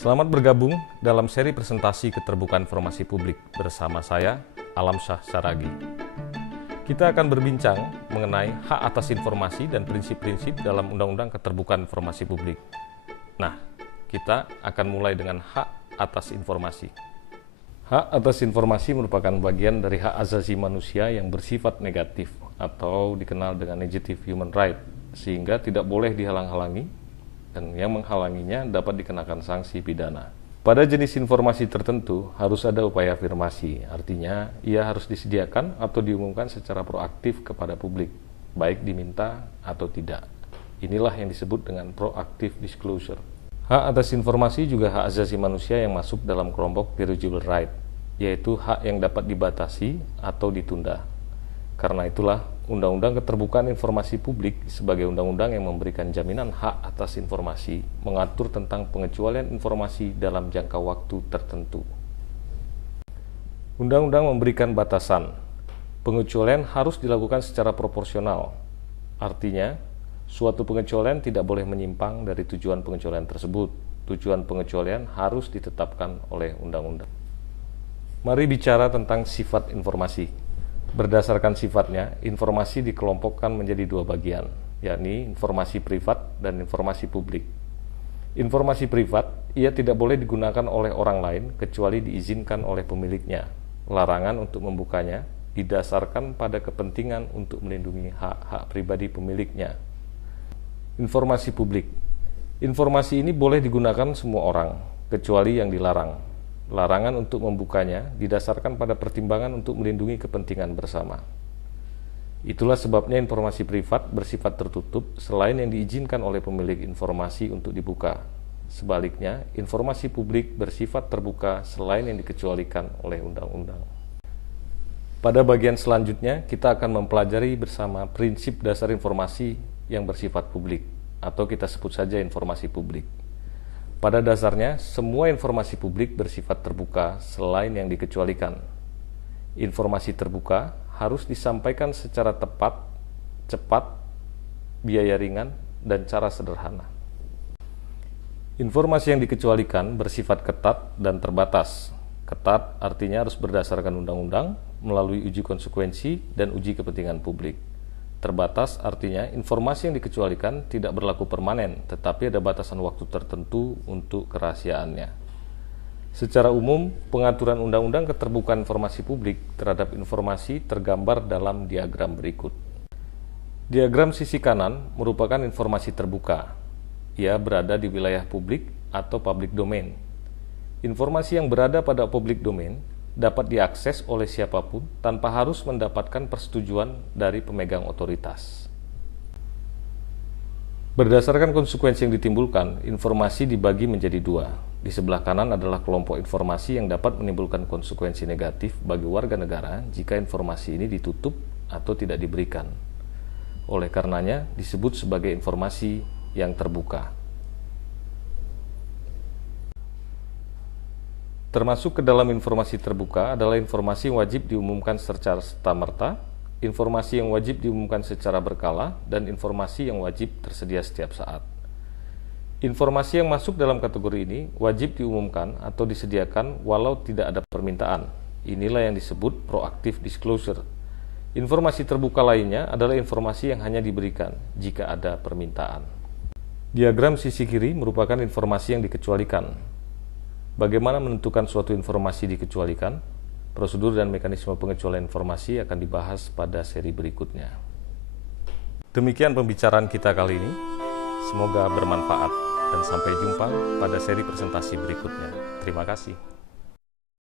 Selamat bergabung dalam seri presentasi keterbukaan informasi publik bersama saya, Alamsyah Saragi. Kita akan berbincang mengenai hak atas informasi dan prinsip-prinsip dalam Undang-Undang Keterbukaan Informasi Publik. Nah, kita akan mulai dengan hak atas informasi. Hak atas informasi merupakan bagian dari hak asasi manusia yang bersifat negatif atau dikenal dengan negative human right, sehingga tidak boleh dihalang-halangi dan yang menghalanginya dapat dikenakan sanksi pidana. Pada jenis informasi tertentu harus ada upaya afirmasi, artinya ia harus disediakan atau diumumkan secara proaktif kepada publik, baik diminta atau tidak. Inilah yang disebut dengan proactive disclosure. Hak atas informasi juga hak asasi manusia yang masuk dalam kelompok dirigible right, yaitu hak yang dapat dibatasi atau ditunda. Karena itulah, Undang-Undang Keterbukaan Informasi Publik sebagai undang-undang yang memberikan jaminan hak atas informasi, mengatur tentang pengecualian informasi dalam jangka waktu tertentu. Undang-undang memberikan batasan. Pengecualian harus dilakukan secara proporsional. Artinya, suatu pengecualian tidak boleh menyimpang dari tujuan pengecualian tersebut. Tujuan pengecualian harus ditetapkan oleh undang-undang. Mari bicara tentang sifat informasi. Berdasarkan sifatnya, informasi dikelompokkan menjadi dua bagian, yakni informasi privat dan informasi publik. Informasi privat, ia tidak boleh digunakan oleh orang lain kecuali diizinkan oleh pemiliknya. Larangan untuk membukanya didasarkan pada kepentingan untuk melindungi hak-hak pribadi pemiliknya. Informasi publik. Informasi ini boleh digunakan semua orang, kecuali yang dilarang. Larangan untuk membukanya didasarkan pada pertimbangan untuk melindungi kepentingan bersama. Itulah sebabnya informasi privat bersifat tertutup selain yang diizinkan oleh pemilik informasi untuk dibuka. Sebaliknya, informasi publik bersifat terbuka selain yang dikecualikan oleh undang-undang. Pada bagian selanjutnya, kita akan mempelajari bersama prinsip dasar informasi yang bersifat publik, atau kita sebut saja informasi publik. Pada dasarnya, semua informasi publik bersifat terbuka selain yang dikecualikan. Informasi terbuka harus disampaikan secara tepat, cepat, biaya ringan, dan cara sederhana. Informasi yang dikecualikan bersifat ketat dan terbatas. Ketat artinya harus berdasarkan undang-undang, melalui uji konsekuensi, dan uji kepentingan publik. Terbatas artinya informasi yang dikecualikan tidak berlaku permanen, tetapi ada batasan waktu tertentu untuk kerahasiaannya. Secara umum, pengaturan Undang-Undang Keterbukaan Informasi Publik terhadap informasi tergambar dalam diagram berikut. Diagram sisi kanan merupakan informasi terbuka. Ia berada di wilayah publik atau public domain. Informasi yang berada pada public domain dapat diakses oleh siapapun tanpa harus mendapatkan persetujuan dari pemegang otoritas. Berdasarkan konsekuensi yang ditimbulkan, informasi dibagi menjadi dua. Di sebelah kanan adalah kelompok informasi yang dapat menimbulkan konsekuensi negatif bagi warga negara jika informasi ini ditutup atau tidak diberikan. Oleh karenanya, disebut sebagai informasi yang terbuka. Termasuk ke dalam informasi terbuka adalah informasi yang wajib diumumkan secara serta-merta, informasi yang wajib diumumkan secara berkala, dan informasi yang wajib tersedia setiap saat. Informasi yang masuk dalam kategori ini wajib diumumkan atau disediakan walau tidak ada permintaan. Inilah yang disebut proactive disclosure. Informasi terbuka lainnya adalah informasi yang hanya diberikan jika ada permintaan. Diagram sisi kiri merupakan informasi yang dikecualikan. Bagaimana menentukan suatu informasi dikecualikan? Prosedur dan mekanisme pengecualian informasi akan dibahas pada seri berikutnya. Demikian pembicaraan kita kali ini. Semoga bermanfaat dan sampai jumpa pada seri presentasi berikutnya. Terima kasih.